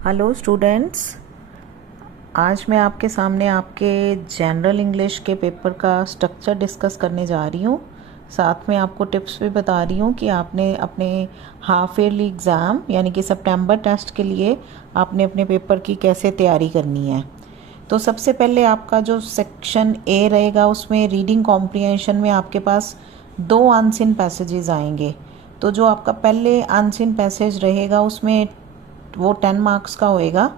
Hello students, आज मैं आपके सामने आपके जनरल इंग्लिश के पेपर का स्ट्रक्चर डिस्कस करने जा रही हूँ। साथ में आपको टिप्स भी बता रही हूँ कि आपने अपने हाफ ईयरली एग्ज़ाम यानी कि सितंबर टेस्ट के लिए आपने अपने पेपर की कैसे तैयारी करनी है। तो सबसे पहले आपका जो सेक्शन ए रहेगा उसमें रीडिंग कॉम्प्रिहेंशन में आपके पास 2 अनसीन पैसेजेस आएंगे। तो जो आपका पहले अनसीन पैसेज रहेगा उसमें वो 10 मार्क्स का होएगा।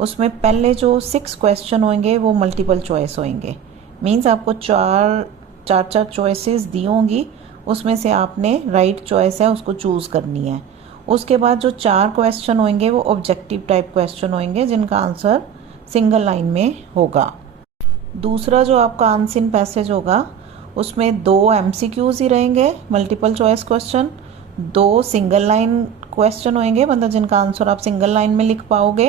उसमें पहले जो 6 क्वेश्चन होंगे वो मल्टीपल चॉइस होंगे। मींस आपको चार चॉइसेस दी होंगी, उसमें से आपने राइट चॉइस है उसको चूज़ करनी है। उसके बाद जो 4 क्वेश्चन होंगे वो ऑब्जेक्टिव टाइप क्वेश्चन होंगे जिनका आंसर सिंगल लाइन में होगा। दूसरा जो आपका अनसीन पैसेज होगा उसमें 2 MCQs ही रहेंगे, multiple choice question, 2 single line question होंगे मतलब जिनका आंसर आप सिंगल लाइन में लिख पाओगे।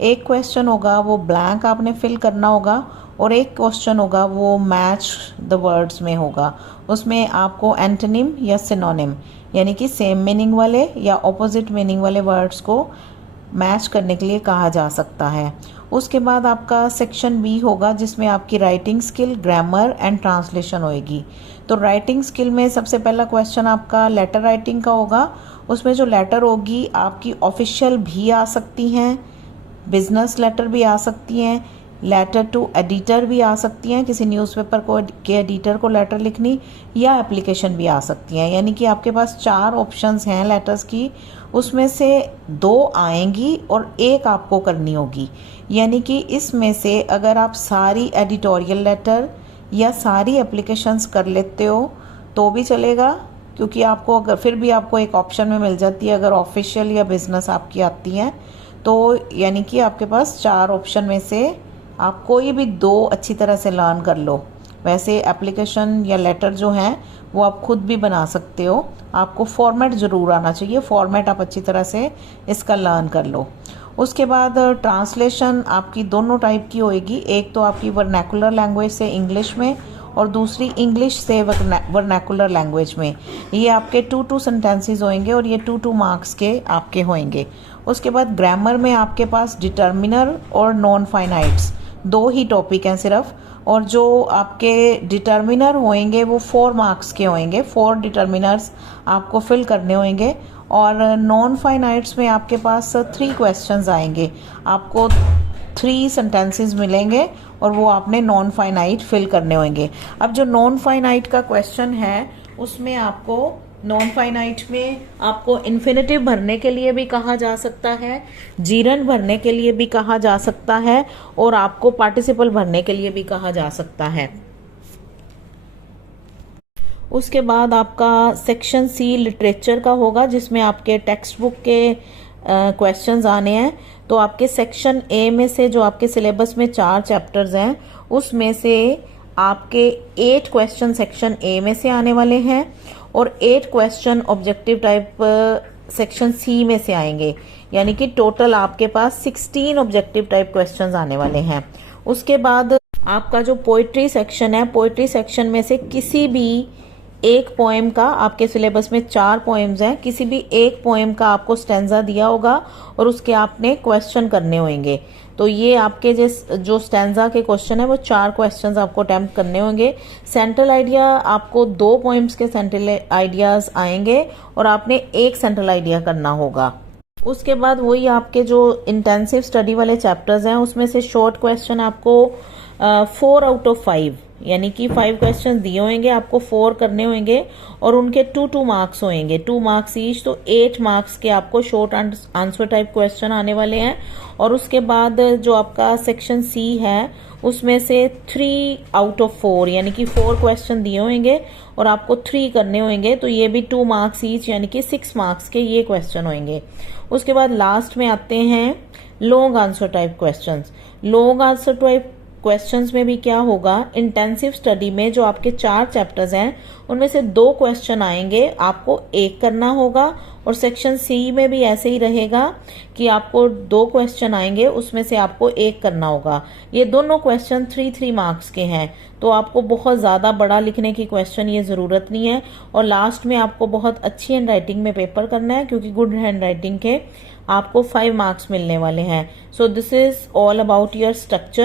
एक क्वेश्चन होगा वो ब्लैंक आपने फिल करना होगा और एक क्वेश्चन होगा वो मैच द वर्ड्स में होगा। उसमें आपको एंटोनिम या सिनोनिम यानी कि सेम मीनिंग वाले या ऑपोजिट मीनिंग वाले वर्ड्स को मैच करने के लिए कहा जा सकता है। उसके बाद आपका सेक्शन बी होगा जिसमें आपकी writing skill, grammar and translation होएगी। तो राइटिंग स्किल में सबसे पहला क्वेश्चन आपका लेटर राइटिंग का होगा। उसमें जो लेटर होगी आपकी ऑफिशियल भी आ सकती हैं, बिजनेस लेटर भी आ सकती हैं, लेटर टू एडिटर भी आ सकती हैं, किसी न्यूज़पेपर को के एडिटर को लेटर लिखनी, या एप्लीकेशन भी आ सकती हैं। यानी कि आपके पास 4 ऑप्शंस हैं लेटर्स की, उसमें से 2 आएंगी और एक आपको करनी होगी। यानी कि इसमें से अगर आप सारी एडिटोरियल लेटर या सारी एप्लीकेशंस कर लेते हो तो भी चलेगा, क्योंकि आपको अगर फिर भी आपको एक ऑप्शन में मिल जाती है अगर ऑफिशियल या बिजनेस आपकी आती हैं तो। यानी कि आपके पास 4 ऑप्शन में से आप कोई भी 2 अच्छी तरह से लर्न कर लो। वैसे एप्लीकेशन या लेटर जो हैं वो आप खुद भी बना सकते हो, आपको फॉर्मेट ज़रूर आना चाहिए, फॉर्मेट आप अच्छी तरह से इसका लर्न कर लो। उसके बाद ट्रांसलेशन आपकी दोनों टाइप की होएगी, एक तो आपकी वर्नैकुलर लैंग्वेज से इंग्लिश में और दूसरी इंग्लिश से वर्नैकुलर लैंग्वेज में। ये आपके 2 सेंटेंसेस होंगे और ये 2 मार्क्स के आपके होंगे। उसके बाद ग्रामर में आपके पास डिटर्मिनर और नॉन फाइनाइट्स 2 ही टॉपिक हैं सिर्फ, और जो आपके डिटर्मिनर होंगे वो 4 मार्क्स के होंगे। 4 डिटर्मिनर्स आपको फिल करने होंगे और नॉन फाइनाइट्स में आपके पास 3 क्वेश्चंस आएंगे। आपको 3 सेंटेंसेस मिलेंगे और वो आपने नॉन फाइनाइट फिल करने होंगे। अब जो नॉन फाइनाइट का क्वेश्चन है उसमें आपको नॉन फाइनाइट में आपको इन्फिनेटिव भरने के लिए भी कहा जा सकता है, जीरन भरने के लिए भी कहा जा सकता है और आपको पार्टिसिपल भरने के लिए भी कहा जा सकता है। उसके बाद आपका सेक्शन सी लिटरेचर का होगा जिसमें आपके टेक्स्ट बुक के क्वेश्चंस आने हैं। तो आपके सेक्शन ए में से जो आपके सिलेबस में 4 चैप्टर्स हैं उसमें से आपके 8 क्वेश्चन सेक्शन ए में से आने वाले हैं और 8 question objective type section C में से आएंगे। यानी कि टोटल आपके पास 16 ऑब्जेक्टिव टाइप क्वेश्चंस आने वाले हैं। उसके बाद आपका जो पोइट्री सेक्शन है, पोइट्री सेक्शन में से किसी भी एक पोएम का, आपके सिलेबस में 4 पोएम्स हैं, किसी भी एक पोएम का आपको स्टैंजा दिया होगा और उसके आपने क्वेश्चन करने होंगे। तो ये आपके जो स्टैंजा के क्वेश्चन है वो 4 क्वेश्चंस आपको अटेम्प्ट करने होंगे। सेंट्रल आइडिया आपको 2 पोएम्स के सेंट्रल आइडियाज आएंगे और आपने एक सेंट्रल आइडिया करना होगा। उसके बाद वही आपके जो इंटेंसिव स्टडी वाले चैप्टर्स हैं उसमें से शॉर्ट क्वेश्चन आपको 4 आउट ऑफ 5 यानी कि 5 क्वेश्चन दिए होंगे, आपको 4 करने होंगे और उनके 2 मार्क्स होंगे, 2 मार्क्स ईच। तो 8 मार्क्स के आपको शॉर्ट आंसर टाइप क्वेश्चन आने वाले हैं। और उसके बाद जो आपका सेक्शन सी है उसमें से 3 आउट ऑफ 4 यानी कि 4 क्वेश्चन दिए होंगे और आपको 3 करने होंगे। तो ये भी 2 मार्क्स ईच यानी कि 6 मार्क्स के ये क्वेश्चन होंगे। उसके बाद लास्ट में आते हैं long answer type questions. Long answer type questions में भी क्या होगा, इंटेंसिव स्टडी में जो आपके 4 चैप्टर्स हैं उनमें से 2 क्वेश्चन आएंगे, आपको एक करना होगा। और सेक्शन सी में भी ऐसे ही रहेगा कि आपको 2 क्वेश्चन आएंगे, उसमें से आपको एक करना होगा। ये दोनों क्वेश्चन 3 मार्क्स के हैं, तो आपको बहुत ज़्यादा बड़ा लिखने की क्वेश्चन ये ज़रूरत नहीं है। और लास्ट में आपको बहुत अच्छी हैंड राइटिंग में पेपर करना है, क्योंकि गुड हैंड राइटिंग के आपको 5 मार्क्स मिलने वाले हैं। So this is all about your structure.